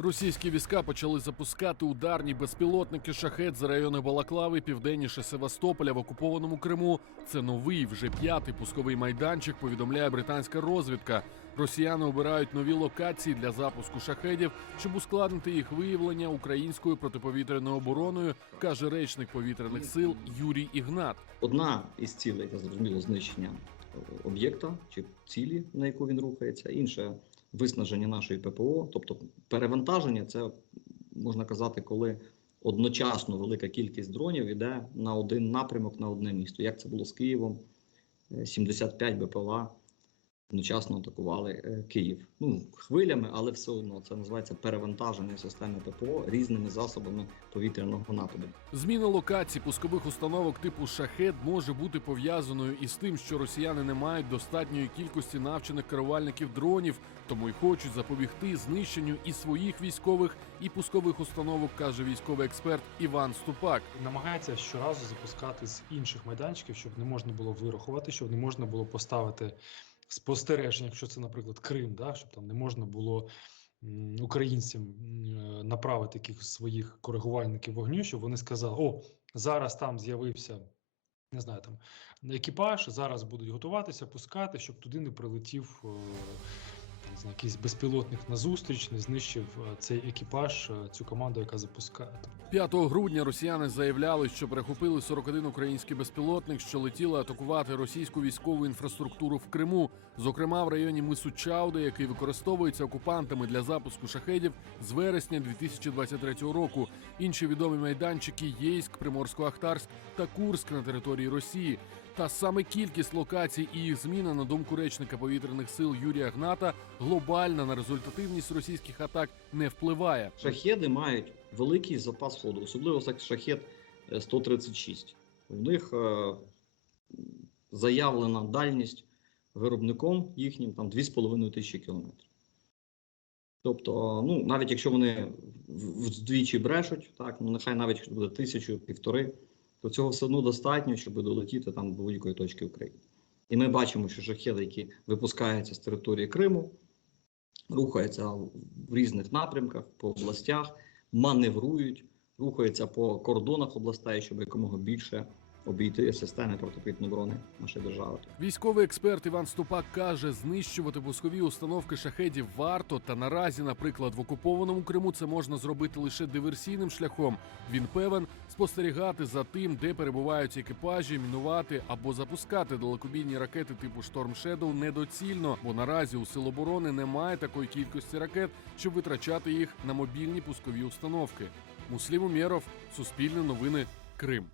Російські війська почали запускати ударні безпілотники шахет з району Балаклави, південніше Севастополя в окупованому Криму. Це новий вже п'ятий пусковий майданчик. Повідомляє британська розвідка. Росіяни обирають нові локації для запуску шахедів, щоб ускладнити їх виявлення українською протиповітряною обороною, каже речник повітряних сил Юрій Ігнат. Одна із цілей зрозуміло знищення е, об'єкта чи цілі, на яку він рухається. Інше виснаження нашої ППО, тобто перевантаження, це можна казати, коли одночасно велика кількість дронів йде на один напрямок на одне місто. Як це було з Києвом? Е, 75 БПЛА одночасно атакували е, Київ. Ну, хвилями, але все одно це називається перевантаження системи ППО різними засобами повітряного нападу. Зміна локацій пускових установок типу шахет може бути пов'язаною із тим, що росіяни не мають достатньої кількості навчених керувальників дронів, тому й хочуть запобігти знищенню і своїх військових, і пускових установок, каже військовий експерт Іван Ступак. намагається щоразу запускати з інших майданчиків, щоб не можна було вирахувати, щоб не можна було поставити спостереження, якщо це, наприклад, Крим, да, щоб там не можна було українцям е, направити якихось своїх коригувальників вогню, щоб вони сказали: о, зараз там з'явився. Не знаю, там екіпаж зараз будуть готуватися, пускати, щоб туди не прилетів е, не знаю, якийсь безпілотник на зустріч, не знищив е, цей екіпаж, е, цю команду, яка запускає. 5 грудня росіяни заявляли, що перехопили 41 український безпілотник, що летіли атакувати російську військову інфраструктуру в Криму, зокрема в районі мису Чауда, який використовується окупантами для запуску шахедів з вересня 2023 року. Інші відомі майданчики Єйськ, Приморсько-Ахтарськ та Курськ на території Росії. Та саме кількість локацій і їх зміна, на думку речника повітряних сил Юрія Гната, глобальна на результативність російських атак не впливає. Шахеди мають великий запас ходу, особливо шахет е, 136. У них е, заявлена дальність виробником їхнім там 2,5 тисячі кілометрів. Тобто, ну, навіть якщо вони вдвічі брешуть, так, ну нехай навіть якщо буде тисячу, півтори, то цього все одно достатньо, щоб долетіти там до будь-якої точки України. І ми бачимо, що шахеди, які випускаються з території Криму, рухаються в різних напрямках, по областях, маневрують, рухаються по кордонах областей, щоб якомога більше обійти системи протиповітряної оборони нашої держави. Військовий експерт Іван Ступак каже, знищувати пускові установки шахедів варто, та наразі, наприклад, в окупованому Криму це можна зробити лише диверсійним шляхом. Він певен спостерігати за тим, де перебувають екіпажі, мінувати або запускати далекобійні ракети типу Шторм Shadow недоцільно, бо наразі у сил оборони немає такої кількості ракет, щоб витрачати їх на мобільні пускові установки. Муслім Умєров, Суспільне новини, Крим.